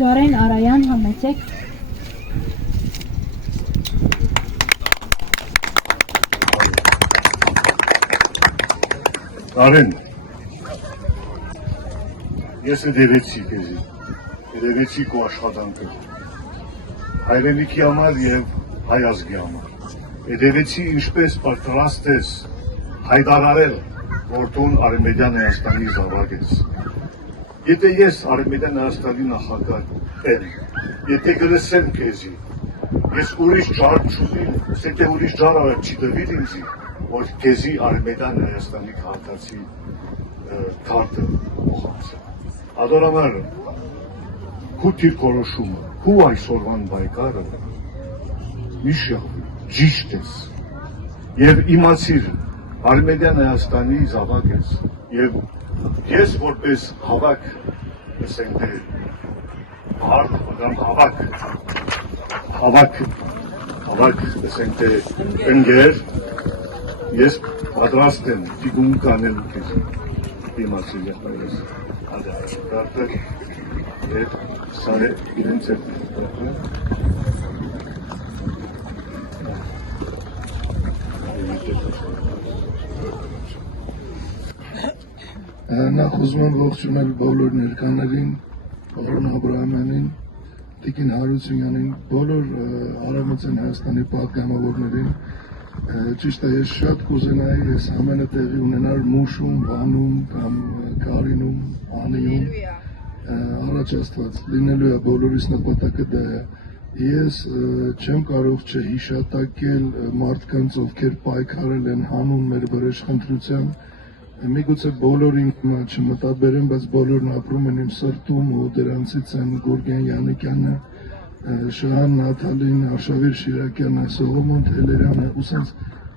Գարեն Արայան, համեցեք։ Արեն, ես դերեցի քեզի, դերեցի քո աշխատանքը, հայրենիքի համար և հայ ազգի համար, դերեցի ինչպես պատրաստ ես հայտարարել, որ տուն Արևմտյան Հայաստանի զավակ ես։ Եթե ես Արևմտյան Հայաստանի նախագահ եմ, եթե գրսեմ քեզի, ես ուրիշ ջար չունիմ, եթե ուրիշ ջար չի տվիր ինձի, որ քեզի Արևմտյան Հայաստանի քաղաքացի քարտը փոխանցեմ։ Adorամար, քու դիրքորոշումը, քու այսօրվան պայքարը միշտ ճիշտ ես եւ իմացիր Արևմտյան Հայաստանի զավակ ես եւ ես որպես հավաք ասենք թե հարթ կամ հավաք ասենք թե ընկեր ես պատրաստ եմ դիգուն կանելու քեզ իմացիր ես Դարտը և սարը իրենց է Նախ ուզում եմ ողջունել բոլոր ներկաներին, պարոն Աբրահամյանին, Տիկին Հարությունյանին, բոլոր Արևմտյան Հայաստանի պատգամավորներին, ճիշտ է ես շատ կուզենայի ես ամենը տեղի ունենար Մուշում, Վանում կամ Կարինում, Անիում, առաջ Աստված, լինելու է բոլորիս նպատակը դա է։ Ես չեմ կարող չհիշատակել մարդկանց, ովքեր պայքարել են հանուն մեր վրեժ խնդրության, միգուցե բոլորին չմտաբերեմ, բայց բոլորն ապրում են իմ սրտում ու դրանցից են Գուրգեն Յանիկյանը, Շահան Նաթալին, Արշավիր Շիրակյանը, Սողոմոն Թելերյանը, ուսանց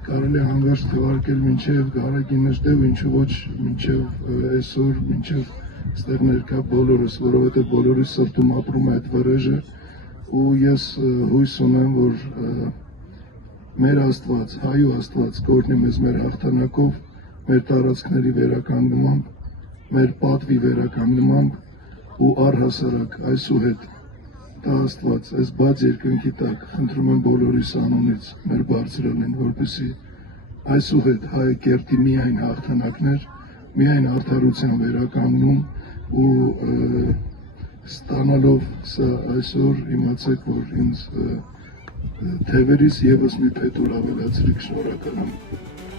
կարելի է հանգարց թվարկել մինչև Գարագի Նժդեվ, ինչու ոչ մինչև այսօր, մինչև ստեղ ներկա բոլորս, որովհետև բոլորի սրտում ապրում է այդ վրեժը ու ես հույս ունեմ, որ մեր Աստված, հայու Աստված կօրհնի մեզ մեր հաղթանակով, մեր տարածքների վերականգնմամբ, մեր պատվի վերականգնմամբ ու առհասարակ այսուհետ Տա Աստված, այս բաց երկնքի տակ, խնդրում եմ բոլորիս անունից մեր բարձրալին, որպեսզի այսուհետ հայը կերտի միայն հաղթանակներ, միայն արդարության վերականգնում ու ստանալով սա այսօր իմացեք, որ ինձ թևերից ևս մի փետուր ավելացրիք, շնորհակալ եմ։